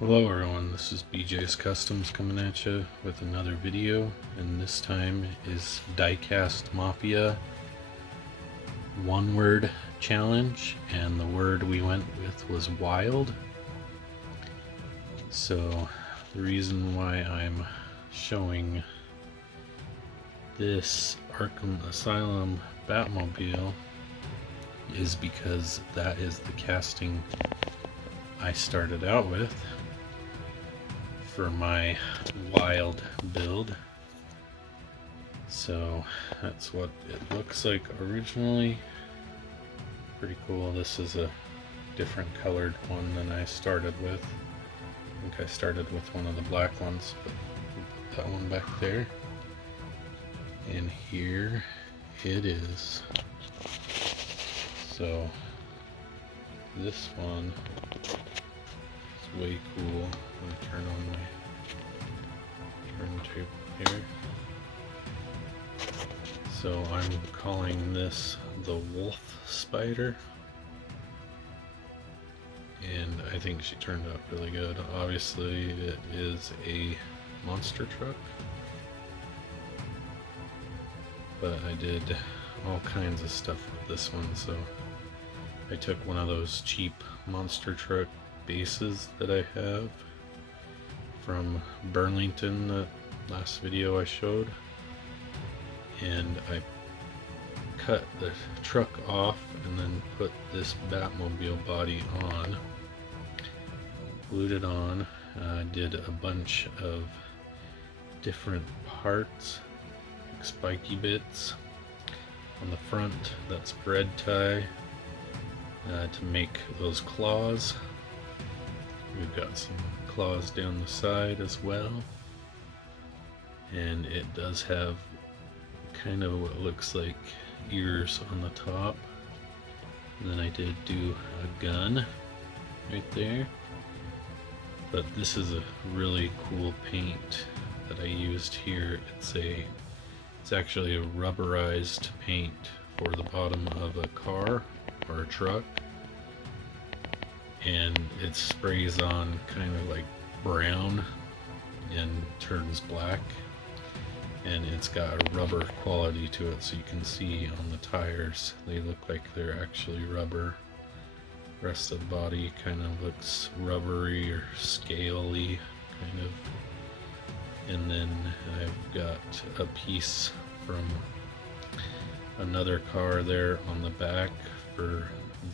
Hello everyone, this is BJ's Customs coming at you with another video, and this time is Diecast Mafia one word challenge, and the word we went with was wild. So the reason why I'm showing this Arkham Asylum Batmobile is because that is the casting I started out with for my wild build. So that's what it looks like originally. Pretty cool. This is a different colored one than I started with. I think I started with one of the black ones, but we'll put that one back there. And here it is. So this one is way cool. I'm gonna turn on my turntable here. So I'm calling this the Wolf Spider, and I think she turned out really good. Obviously it is a monster truck, but I did all kinds of stuff with this one. So I took one of those cheap monster truck bases that I have from Burlington, that last video I showed, and I cut the truck off and then put this Batmobile body on, glued it on, did a bunch of different parts, like spiky bits on the front. That's bread tie to make those claws. We've got some claws down the side as well, and it does have kind of what looks like ears on the top. And then I did do a gun right there, but this is a really cool paint that I used here. It's actually a rubberized paint for the bottom of a car or a truck, and it sprays on kind of like brown and turns black, and it's got a rubber quality to it, so you can see on the tires they look like they're actually rubber. Rest of the body kind of looks rubbery or scaly kind of. And then I've got a piece from another car there on the back for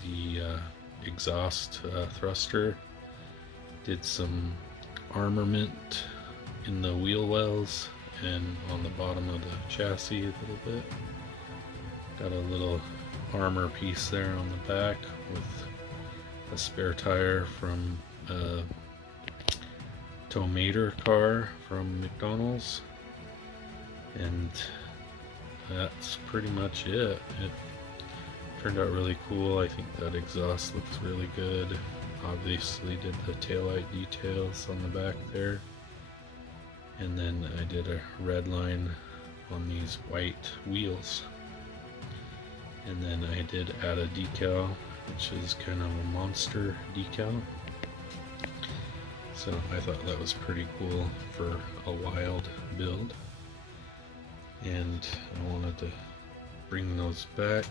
the exhaust thruster. Did some armament in the wheel wells and on the bottom of the chassis a little bit. Got a little armor piece there on the back with a spare tire from a Tomater car from McDonald's, and that's pretty much it. It turned out really cool. I think that exhaust looks really good. Obviously did the taillight details on the back there, and then I did a red line on these white wheels, and then I did add a decal, which is kind of a monster decal. So I thought that was pretty cool for a wild build, and I wanted to bring those back,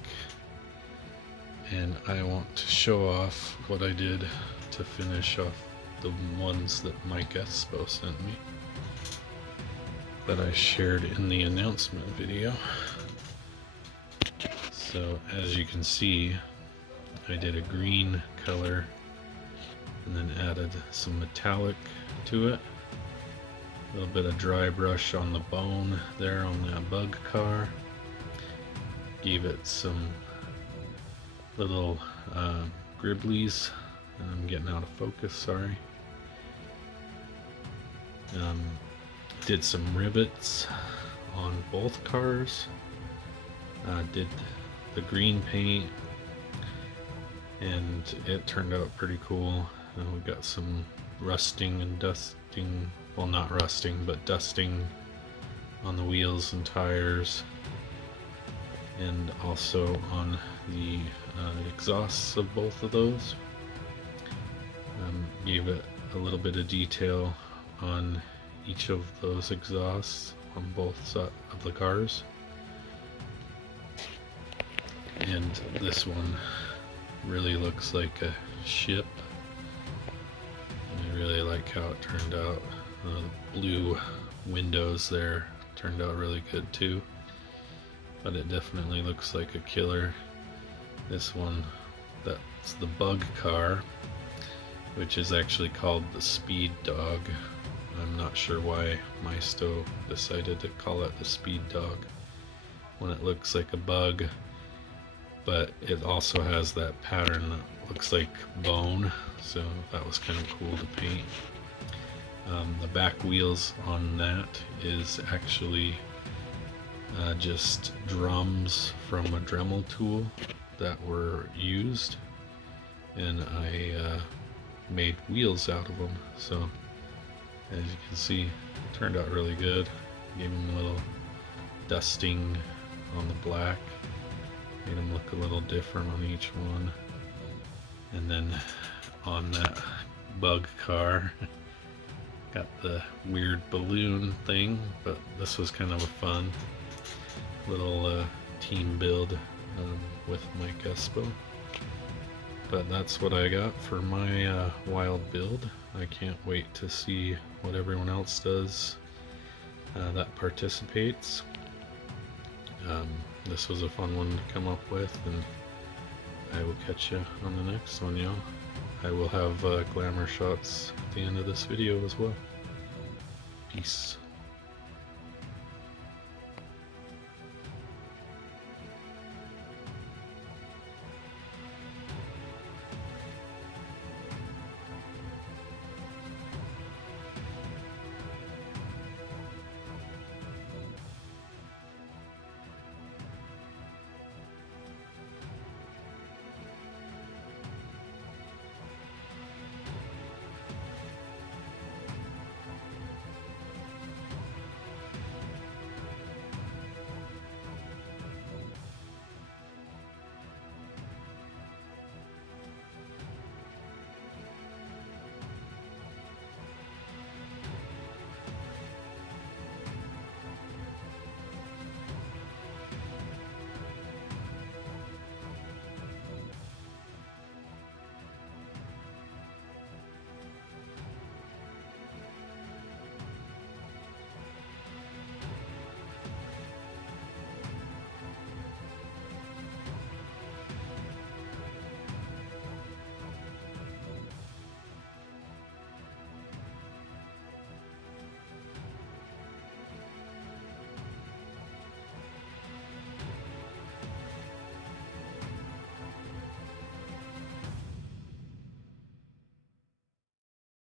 and I want to show off what I did to finish off the ones that Mike Espo sent me that I shared in the announcement video. So as you can see, I did a green color and then added some metallic to it. A little bit of dry brush on the bone there on that bug car. Gave it some little gribblies. I'm getting out of focus, sorry. Did some rivets on both cars. Did the green paint, and it turned out pretty cool. We got some rusting and dusting, well, not rusting, but dusting on the wheels and tires, and also on the exhausts of both of those. Gave it a little bit of detail on each of those exhausts on both sides of the cars. And this one really looks like a ship. And I really like how it turned out. The blue windows there turned out really good too. But it definitely looks like a killer. This one, that's the bug car, which is actually called the Speed Dog. I'm not sure why Maisto decided to call it the Speed Dog when it looks like a bug, but it also has that pattern that looks like bone, so that was kind of cool to paint. The back wheels on that is actually just drums from a Dremel tool that were used, and I made wheels out of them. So as you can see, it turned out really good. Gave them a little dusting on the black, made them look a little different on each one. And then on that bug car, got the weird balloon thing, but this was kind of a fun little team build with Mike Espo. But that's what I got for my wild build. I can't wait to see what everyone else does that participates. This was a fun one to come up with, and I will catch you on the next one, y'all. I will have glamour shots at the end of this video as well. Peace.